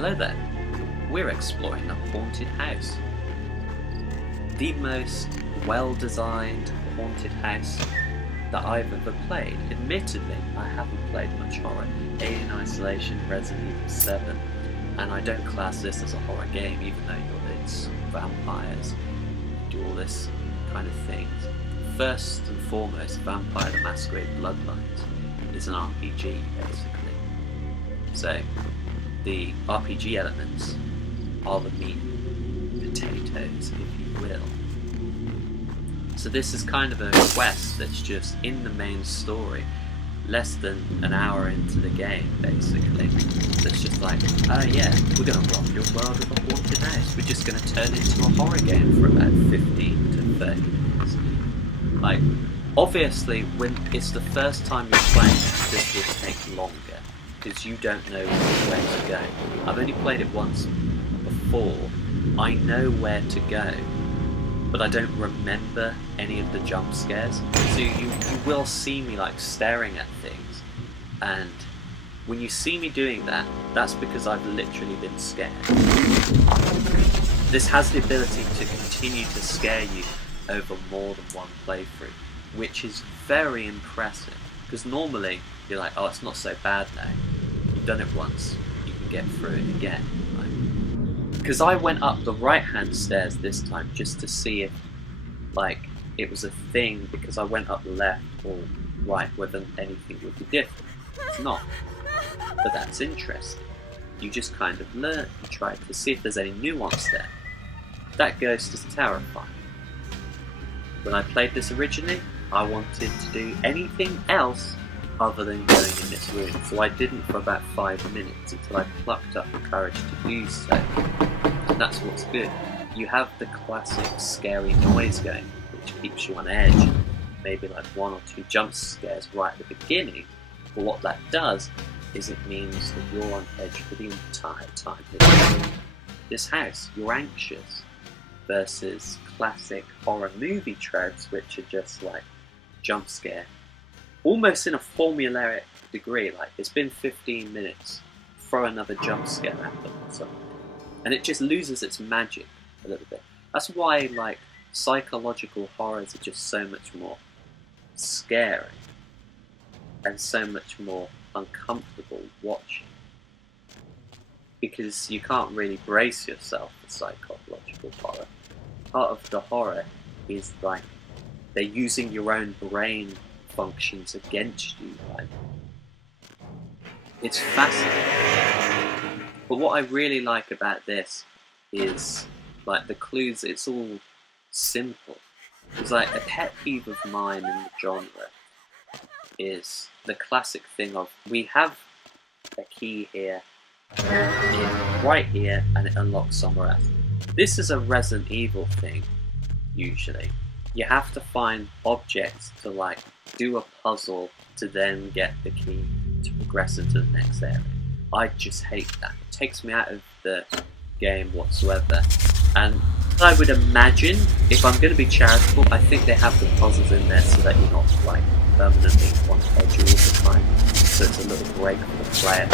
Hello there, we're exploring a haunted house. The most well-designed haunted house that I've ever played. Admittedly, I haven't played much horror. Alien Isolation, Resident Evil 7, and I don't class this as a horror game, even though it's vampires, do all this kind of things. First and foremost, Vampire the Masquerade Bloodlines is an RPG, basically. So, the RPG elements are the meat and potatoes, if you will. So this is kind of a quest that's just in the main story, less than an hour into the game, basically. That's just like, oh yeah, we're going to rock your world with a haunted house. We're just going to turn it into a horror game for about 15 to 30 minutes. Like, obviously, when it's the first time you're playing, this will take longer, because you don't know where to go. I've only played it once before. I know where to go, but I don't remember any of the jump scares. So you will see me like staring at things, and when you see me doing that, that's because I've literally been scared. This has the ability to continue to scare you over more than one playthrough, which is very impressive, because normally you're like, oh, it's not so bad now. You've done it once, you can get through it again. Because I went up the right-hand stairs this time just to see if, like, it was a thing, because I went up the left or right, whether anything would be different. It's not. But that's interesting. You just kind of learn and try to see if there's any nuance there. That ghost is terrifying. When I played this originally, I wanted to do anything else other than going in this room, so I didn't for about 5 minutes until I plucked up the courage to do so. And that's what's good. You have the classic scary noise going, which keeps you on edge, maybe like 1 or 2 jump scares right at the beginning, but what that does is it means that you're on edge for the entire time that you're in this house. You're anxious, versus classic horror movie tropes, which are just like jump scare, almost in a formulaic degree. Like, it's been 15 minutes, throw another jump scare at them or something, and it just loses its magic a little bit. That's why, like, psychological horrors are just so much more scary and so much more uncomfortable watching, because you can't really brace yourself for psychological horror. Part of the horror is like they're using your own brain functions against you. Like, it's fascinating. But what I really like about this is like the clues. It's all simple. It's like a pet peeve of mine in the genre is the classic thing of, we have a key here, right here, and it unlocks somewhere else. This is a Resident Evil thing, usually. You have to find objects to, like, do a puzzle to then get the key to progress into the next area. I just hate that. It takes me out of the game whatsoever. And I would imagine, if I'm going to be charitable, I think they have the puzzles in there so that you're not, like, permanently on edge all the time. So it's a little break for the player.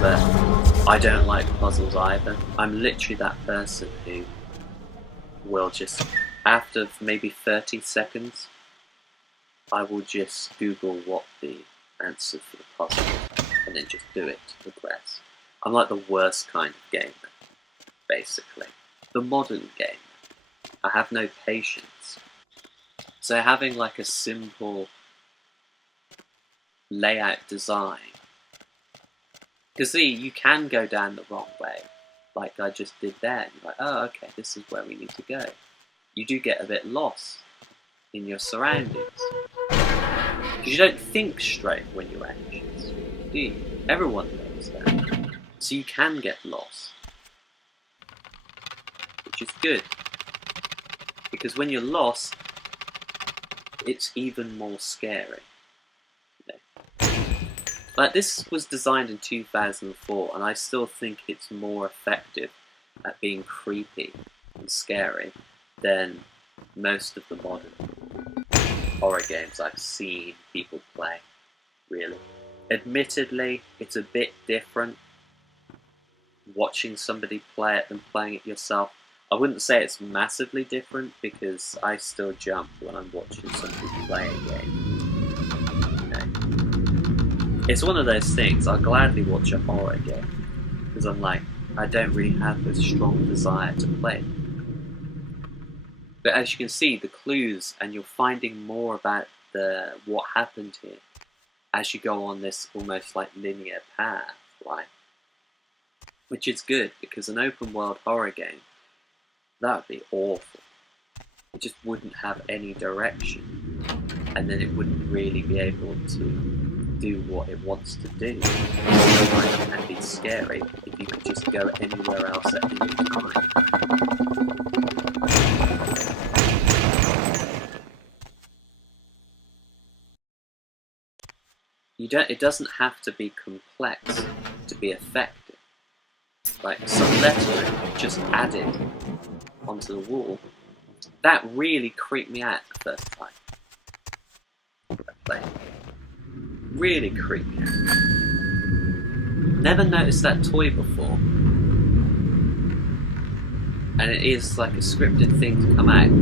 But I don't like puzzles either. I'm literally that person who will just, after maybe 30 seconds, I will just Google what the answer for the puzzle is, and then just do it to progress. I'm like the worst kind of gamer, basically. The modern gamer. I have no patience. So having like a simple layout design, because see, you can go down the wrong way, like I just did there. And you're like, oh, okay, this is where we need to go. You do get a bit lost in your surroundings, because you don't think straight when you're anxious, do you? Everyone knows that. So you can get lost, which is good, because when you're lost, it's even more scary. Like, this was designed in 2004, and I still think it's more effective at being creepy and scary than most of the modern horror games I've seen people play, really. Admittedly, it's a bit different watching somebody play it than playing it yourself. I wouldn't say it's massively different, because I still jump when I'm watching somebody play a game. You know? It's one of those things, I'll gladly watch a horror game, because I'm like, I don't really have a strong desire to play it. But as you can see, the clues, and you're finding more about what happened here as you go on this almost like linear path, right? Which is good, because an open world horror game, that would be awful. It just wouldn't have any direction, and then it wouldn't really be able to do what it wants to do. It can be scary if you could just go anywhere else at any time. It doesn't have to be complex to be effective. Like some lettering just added onto the wall, that really creeped me out the first time I played. Really creeped me out. Never noticed that toy before. And it is like a scripted thing to come out.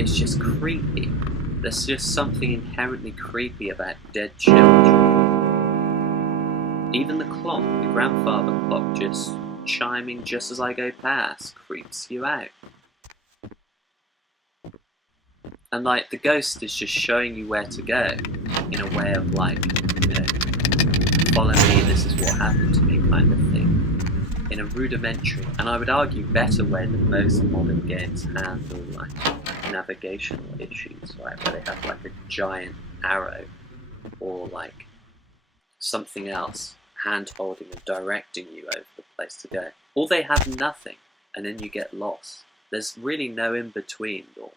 It's just creepy. There's just something inherently creepy about dead children. Even the clock, the grandfather clock, just chiming just as I go past, creeps you out. And like, the ghost is just showing you where to go, in a way of like, you know, follow me, this is what happened to me kind of thing. In a rudimentary, and I would argue better way than most modern games handle like navigational issues, right, where they have like a giant arrow, or like something else hand-holding and directing you over the place to go. Or they have nothing, and then you get lost. There's really no in-between normally.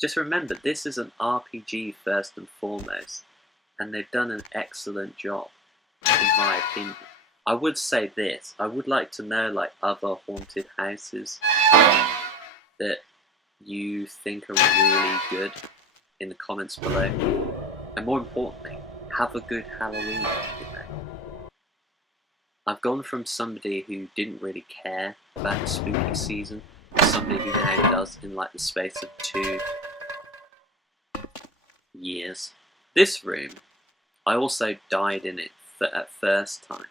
Just remember, this is an RPG first and foremost, and they've done an excellent job, in my opinion. I would say this, I would like to know like other haunted houses that you think are really good in the comments below. And more importantly, have a good Halloween, you know. I've gone from somebody who didn't really care about the spooky season to somebody who now does in like the space of 2 years. This room, I also died in it at first time,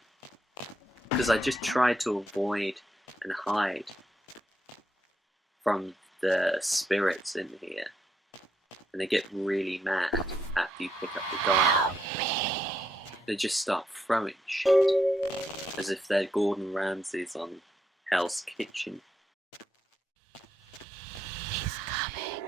because I just tried to avoid and hide from the spirits in here. And they get really mad after you pick up the dial. They just start throwing shit, as if they're Gordon Ramsay's on Hell's Kitchen. He's coming.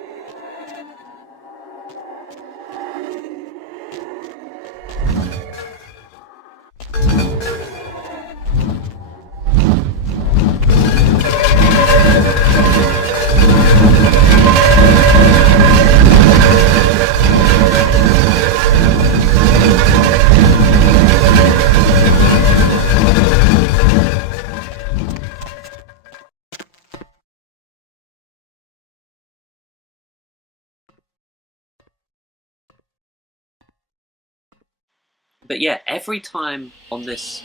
But yeah, every time on this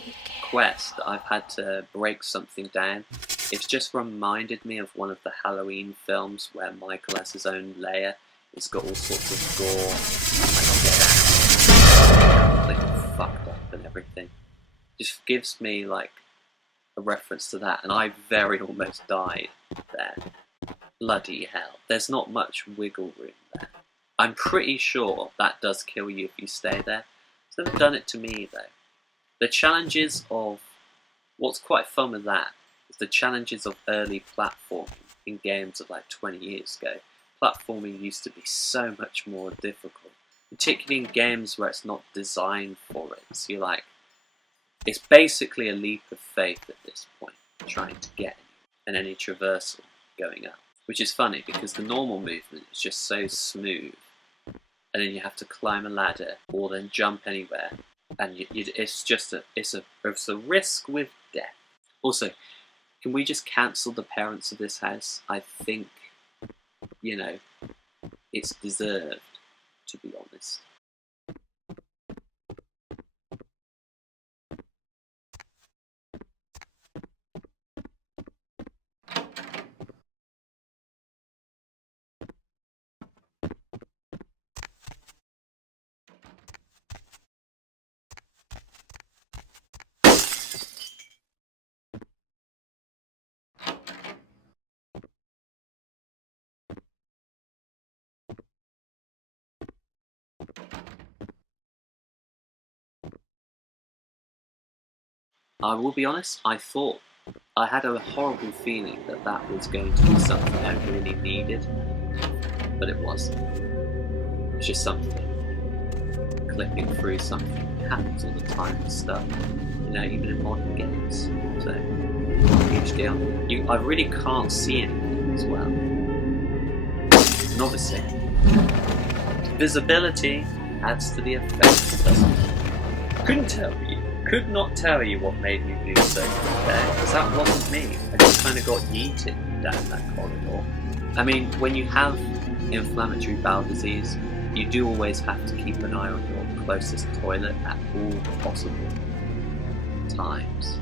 quest that I've had to break something down, it's just reminded me of one of the Halloween films where Michael has his own lair. It's got all sorts of gore, like completely fucked up and everything. Just gives me like a reference to that, and I very almost died there. Bloody hell. There's not much wiggle room there. I'm pretty sure that does kill you if you stay there. It's never done it to me though. The challenges of, what's quite fun with that, is the challenges of early platforming in games of like 20 years ago. Platforming used to be so much more difficult, particularly in games where it's not designed for it. So you're like, it's basically a leap of faith at this point, trying to get and any traversal going up. Which is funny because the normal movement is just so smooth, and then you have to climb a ladder or then jump anywhere, and it's a risk with death. Also, can we just cancel the parents of this house? I think you know, it's deserved, to be honest. I will be honest, I had a horrible feeling that that was going to be something I really needed, but it wasn't. It was just something, clipping through something. It happens all the time and stuff, you know, even in modern games. So, huge deal. I really can't see anything as well. And obviously, visibility adds to the effect, doesn't it? Could not tell you what made me move so quick there, because that wasn't me. I just kind of got yeeted down that corridor. I mean, when you have inflammatory bowel disease, you do always have to keep an eye on your closest toilet at all possible times.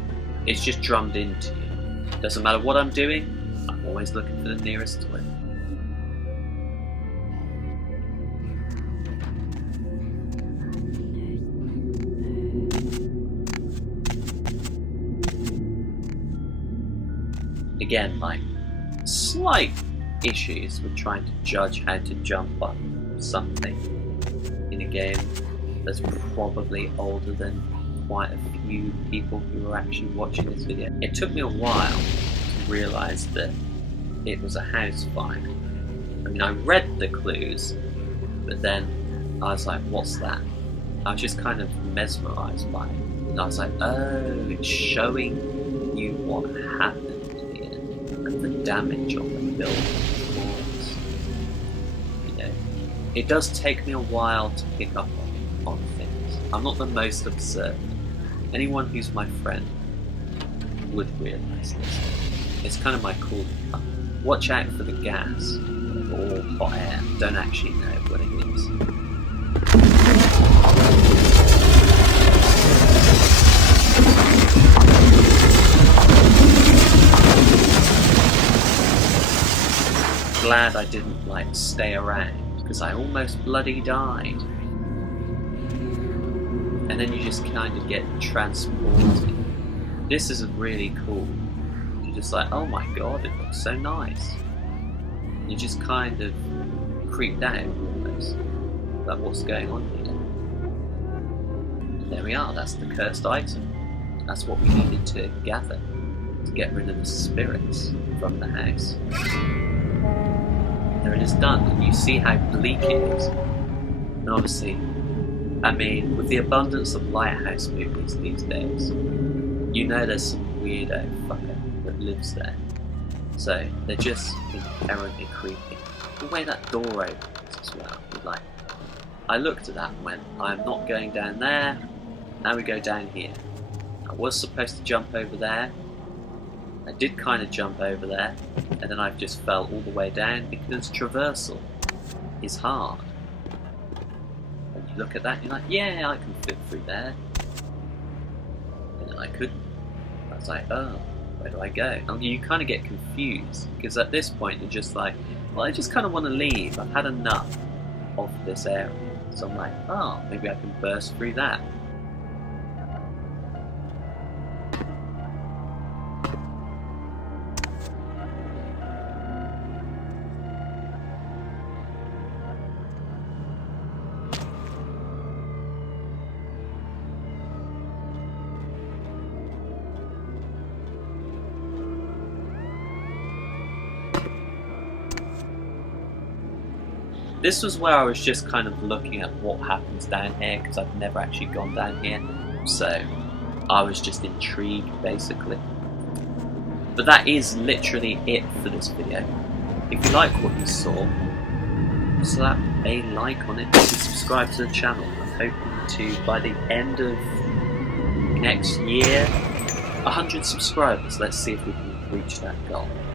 It's just drummed into you. Doesn't matter what I'm doing, I'm always looking for the nearest toilet. Again, like, slight issues with trying to judge how to jump on something in a game that's probably older than quite a few people who are actually watching this video. It took me a while to realise that it was a house find. I mean, I read the clues, but then I was like, what's that? I was just kind of mesmerised by it. And I was like, oh, it's showing you what happened and the damage on the building floors. You know, it does take me a while to pick up on things. I'm not the most observant. Anyone who's my friend would realise this. It's kind of my calling card. Watch out for the gas or hot air. Don't actually know what it is. Glad I didn't like stay around because I almost bloody died. And then you just kind of get transported. This is really cool. You're just like, oh my god, it looks so nice. You just kind of creeped out almost. Like, what's going on here? And there we are, that's the cursed item. That's what we needed to gather to get rid of the spirits from the house. There it is done, and you see how bleak it is. And obviously, I mean, with the abundance of lighthouse movies these days, you know there's some weirdo fucker that lives there. So they're just inherently creepy. The way that door opens as well. Like, I looked at that and went, I'm not going down there. Now we go down here. I was supposed to jump over there. I did kind of jump over there, and then I just fell all the way down because traversal is hard. And you look at that and you're like, yeah, I can fit through there. And then I couldn't. I was like, oh, where do I go? And you kind of get confused, because at this point you're just like, well, I just kind of want to leave. I've had enough of this area. So I'm like, oh, maybe I can burst through that. This was where I was just kind of looking at what happens down here, because I've never actually gone down here, so I was just intrigued basically. But that is literally it for this video. If you like what you saw, slap a like on it and subscribe to the channel. I'm hoping to, by the end of next year, 100 subscribers. Let's see if we can reach that goal.